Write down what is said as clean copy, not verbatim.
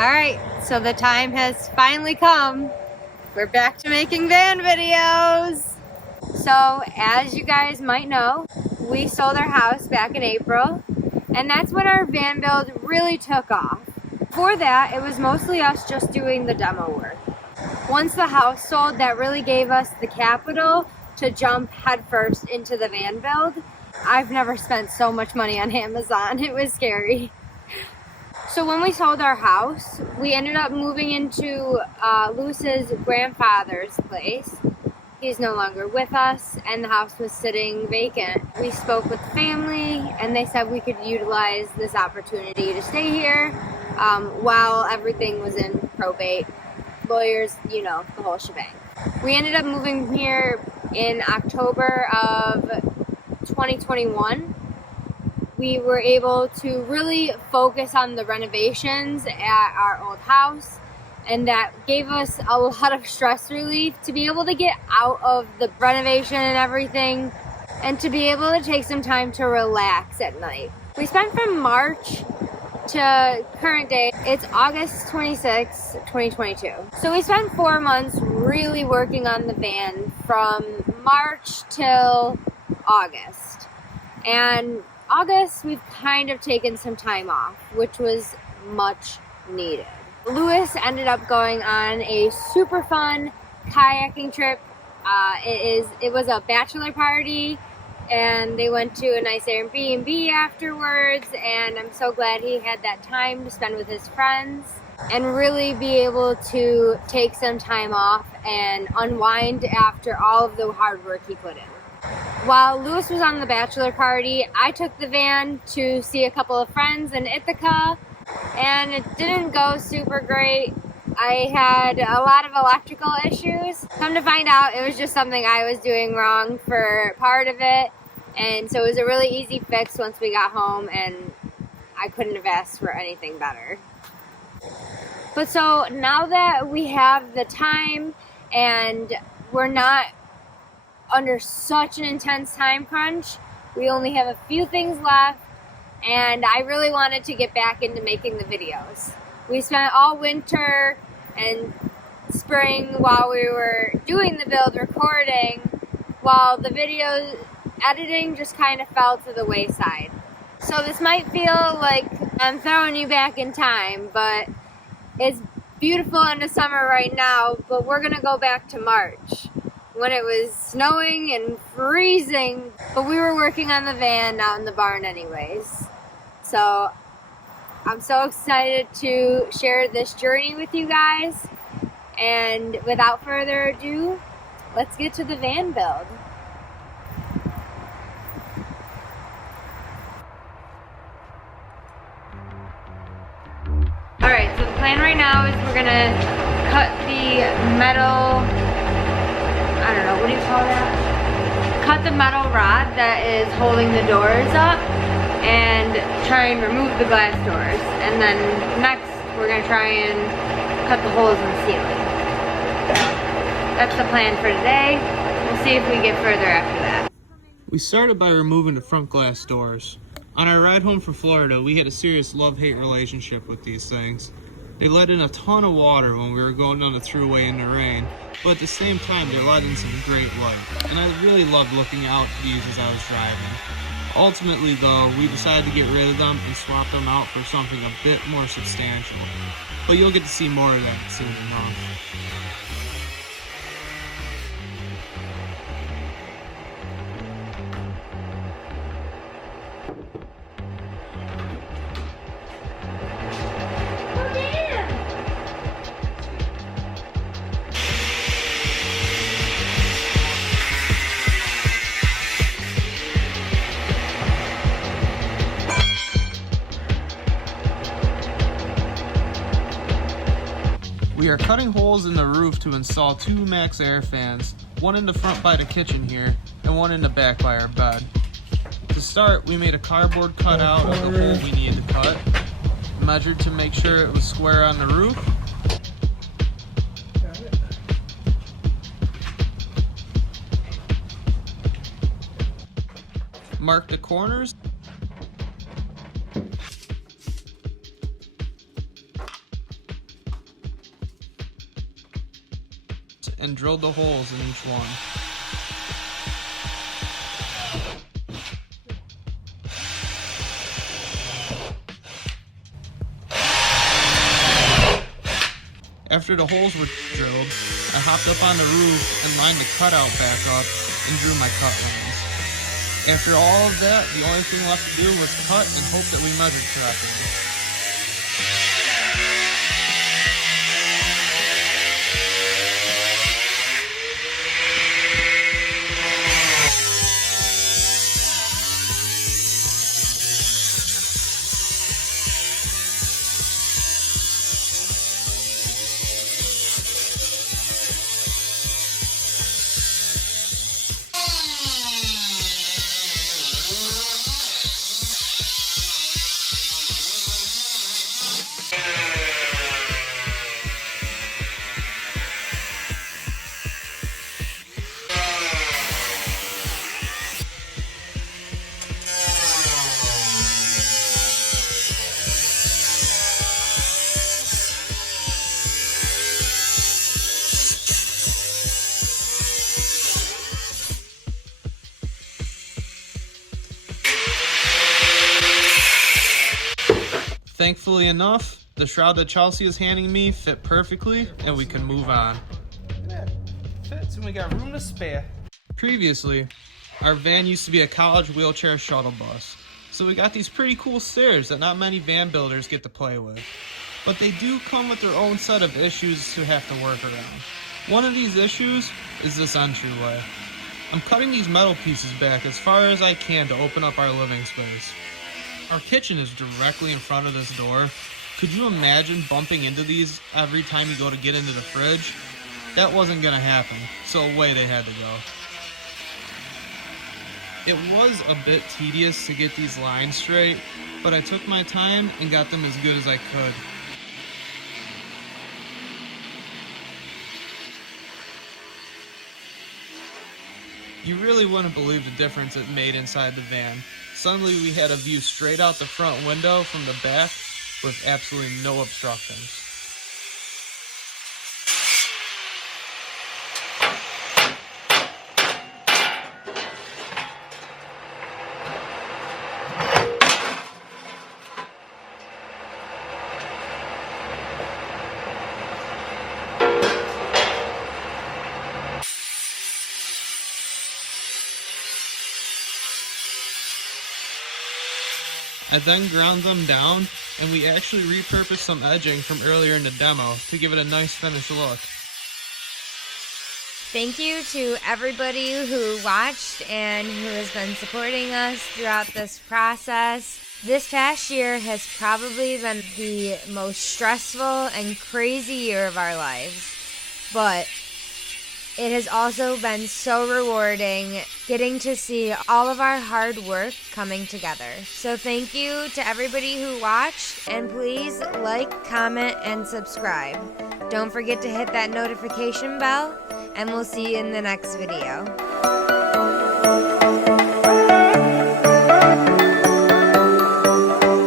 Alright, so the time has finally come. We're back to making van videos. So, as you guys might know, we sold our house back in April, and that's when our van build really took off. Before that, it was mostly us just doing the demo work. Once the house sold, that really gave us the capital to jump headfirst into the van build. I've never spent so much money on Amazon. It was scary. So when we sold our house, we ended up moving into Lewis's grandfather's place. He's no longer with us, and the house was sitting vacant. We spoke with the family, and they said we could utilize this opportunity to stay here while everything was in probate. Lawyers, you know, the whole shebang. We ended up moving here in October of 2021. We were able to really focus on the renovations at our old house, and that gave us a lot of stress relief to be able to get out of the renovation and everything, and to be able to take some time to relax at night. We spent from March to current day, it's August 26, 2022. So we spent 4 months really working on the van from March till August. And August, we've kind of taken some time off, which was much needed. Lewis ended up going on a super fun kayaking trip. It was a bachelor party, and they went to a nice Airbnb afterwards, and I'm so glad he had that time to spend with his friends and really be able to take some time off and unwind after all of the hard work he put in. While Lewis was on the bachelor party, I took the van to see a couple of friends in Ithaca, and it didn't go super great. I had a lot of electrical issues. Come to find out, it was just something I was doing wrong for part of it, and so it was a really easy fix once we got home, and I couldn't have asked for anything better. But so now that we have the time and we're not under such an intense time crunch, we only have a few things left, and I really wanted to get back into making the videos. We spent all winter and spring while we were doing the build recording, while the video editing just kind of fell to the wayside. So this might feel like I'm throwing you back in time, but it's beautiful in the summer right now, but we're gonna go back to March, when it was snowing and freezing, but we were working on the van out in the barn anyways. So I'm so excited to share this journey with you guys, and without further ado, let's get to the van build. Alright, so the plan right now is we're gonna cut the metal, I don't know, what do you call that? Cut the metal rod that is holding the doors up and try and remove the glass doors. And then next, we're gonna try and cut the holes in the ceiling. That's the plan for today. We'll see if we get further after that. We started by removing the front glass doors. On our ride home from Florida, we had a serious love-hate relationship with these things. They let in a ton of water when we were going down the thruway in the rain, but at the same time, they let in some great light, and I really loved looking out at these as I was driving. Ultimately, though, we decided to get rid of them and swap them out for something a bit more substantial, but you'll get to see more of that soon enough. We are cutting holes in the roof to install 2 max air fans, one in the front by the kitchen here, and one in the back by our bed. To start, we made a cardboard cutout of the hole we needed to cut, measured to make sure it was square on the roof, mark the corners, and drilled the holes in each one. After the holes were drilled, I hopped up on the roof and lined the cutout back up and drew my cut lines. After all of that, the only thing left to do was cut and hope that we measured correctly. Thankfully enough, the shroud that Chelsea is handing me fit perfectly, and we can move on. Yeah, fits and we got room to spare. Previously, our van used to be a college wheelchair shuttle bus, so we got these pretty cool stairs that not many van builders get to play with. But they do come with their own set of issues to have to work around. One of these issues is this entryway. I'm cutting these metal pieces back as far as I can to open up our living space. Our kitchen is directly in front of this door. Could you imagine bumping into these every time you go to get into the fridge? That wasn't gonna happen, so away they had to go. It was a bit tedious to get these lines straight, but I took my time and got them as good as I could. You really wouldn't believe the difference it made inside the van. Suddenly we had a view straight out the front window from the back with absolutely no obstructions. I then ground them down, and we actually repurposed some edging from earlier in the demo to give it a nice finished look. Thank you to everybody who watched and who has been supporting us throughout this process. This past year has probably been the most stressful and crazy year of our lives, but it has also been so rewarding getting to see all of our hard work coming together. So thank you to everybody who watched, and please like, comment, and subscribe. Don't forget to hit that notification bell, and we'll see you in the next video.